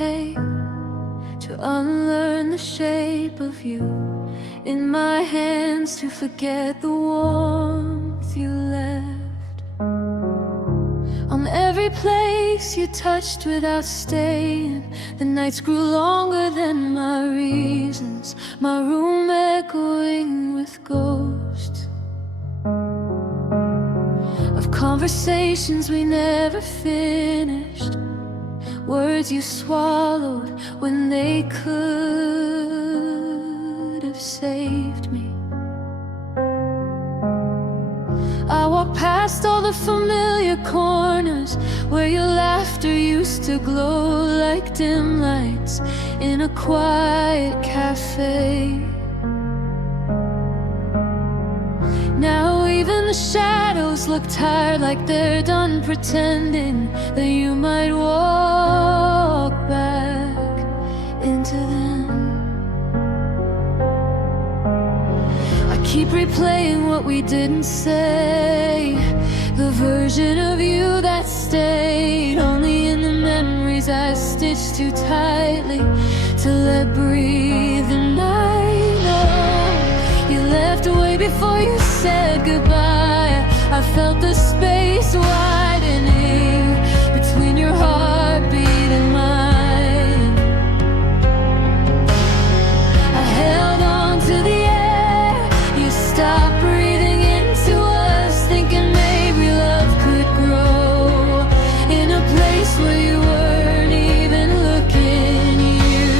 take to unlearn the shape of you in my hands, to forget the warmth you left on every place you touched without staying. The nights grew longer than my reasons, my room echoing with ghosts of conversations we never finished, words you swallowed when they could have saved me. I walk past all the familiar corners where your laughter used to glow like dim lights in a quiet cafe. Now even the shadows look tired, like they're done pretending that you might walk back into them. I keep replaying what we didn't say, the version of you that stayed only in the memories I stitched too tightly to let breathe. And I know you left away before you said goodbye. I felt the space widening between your heartbeat and mine. I held on to the air you stopped breathing into us, thinking maybe love could grow in a place where you weren't even looking. You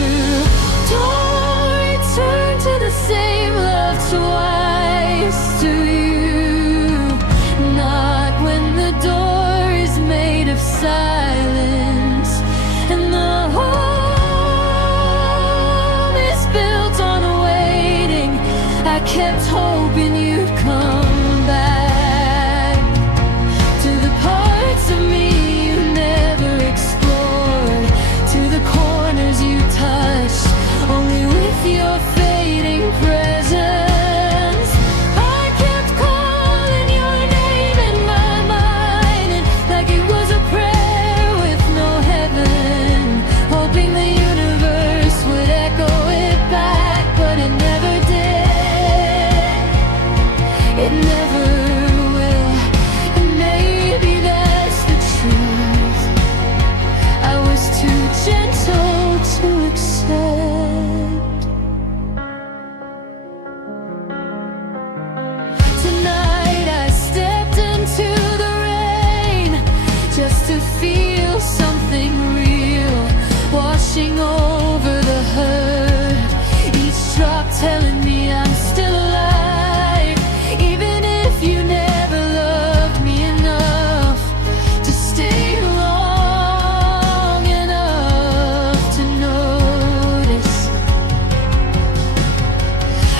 don't return to the same love twice, do you? Not when the door is made of silence and the home is built on waiting. I kept hoping you'd come back to the parts of me you never explored, to the corners you touched only with your fading presence. I kept calling your name in my mind, and like it was a prayer with no heaven, hoping the universe would echo it back, but it never did. It never will, and maybe that's the truth. I was too gentle to accept. Tonight I stepped into the rain just to feel something real washing over the hurt, each drop telling me I'm still alive, even if you never loved me enough to stay long enough to notice.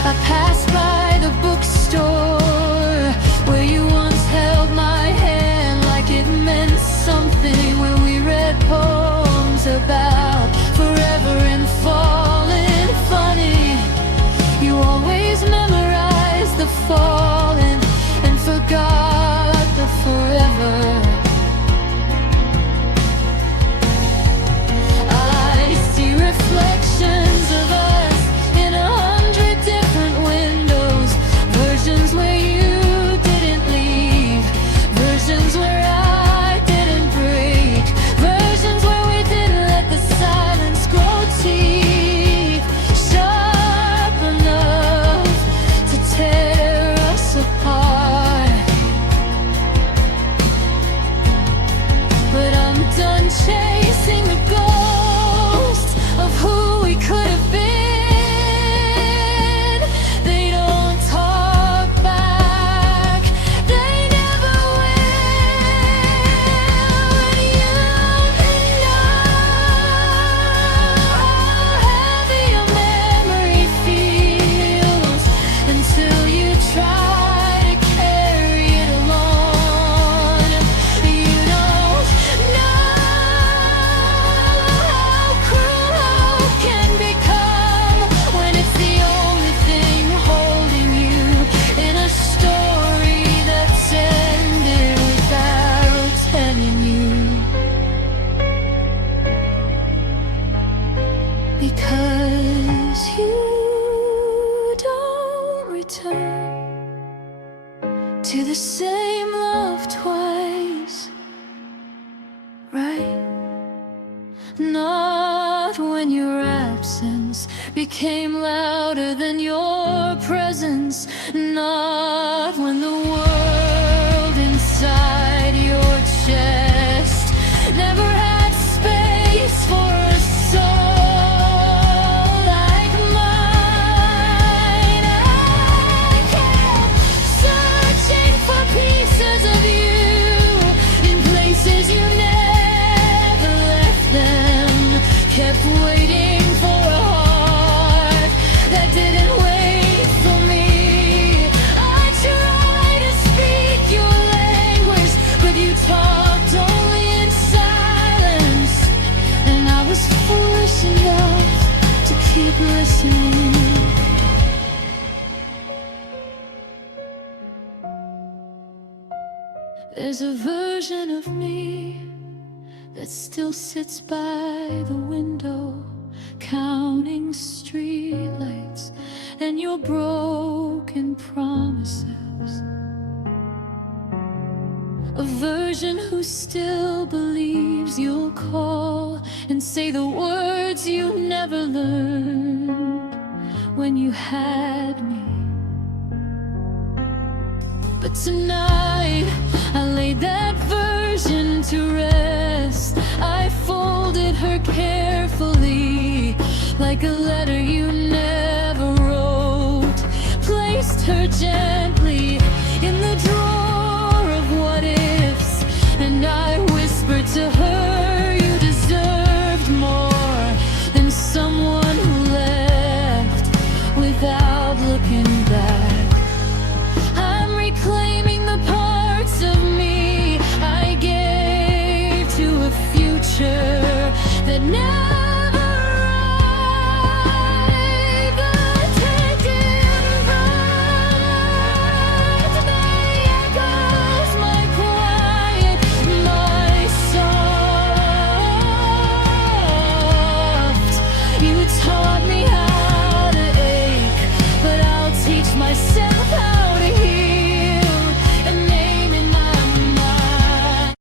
I passed by the bookstore where you once held my hand like it meant something, where we read poems about forever and falling. Funny, you always memorized the falling and forgot the forever. I see reflections of us in 100 different windows, versions where you didn't leave, versions where I didn't break, versions where we didn't let the silence grow teeth sharp enough to tear us apart. But I'm done chasing the ghost of who we could have been. They don't talk back, they never will. And you know how heavy your memory feels until you try to carry it alone. You don't know when your absence became louder than your presence. Not when the world inside your chest never had space for a soul like mine. I kept searching for pieces of you in places you never left them. Kept waiting for a heart that didn't wait for me. I tried to speak your language, but you talked only in silence. And I was foolish enough to keep listening. There's a version of me that still sits by the window, counting streetlights and your broken promises. A version who still believes you'll call and say the words you never learned when you had me. But tonight I laid that version to rest. I folded her carefully, like a letter you never wrote. Placed her gently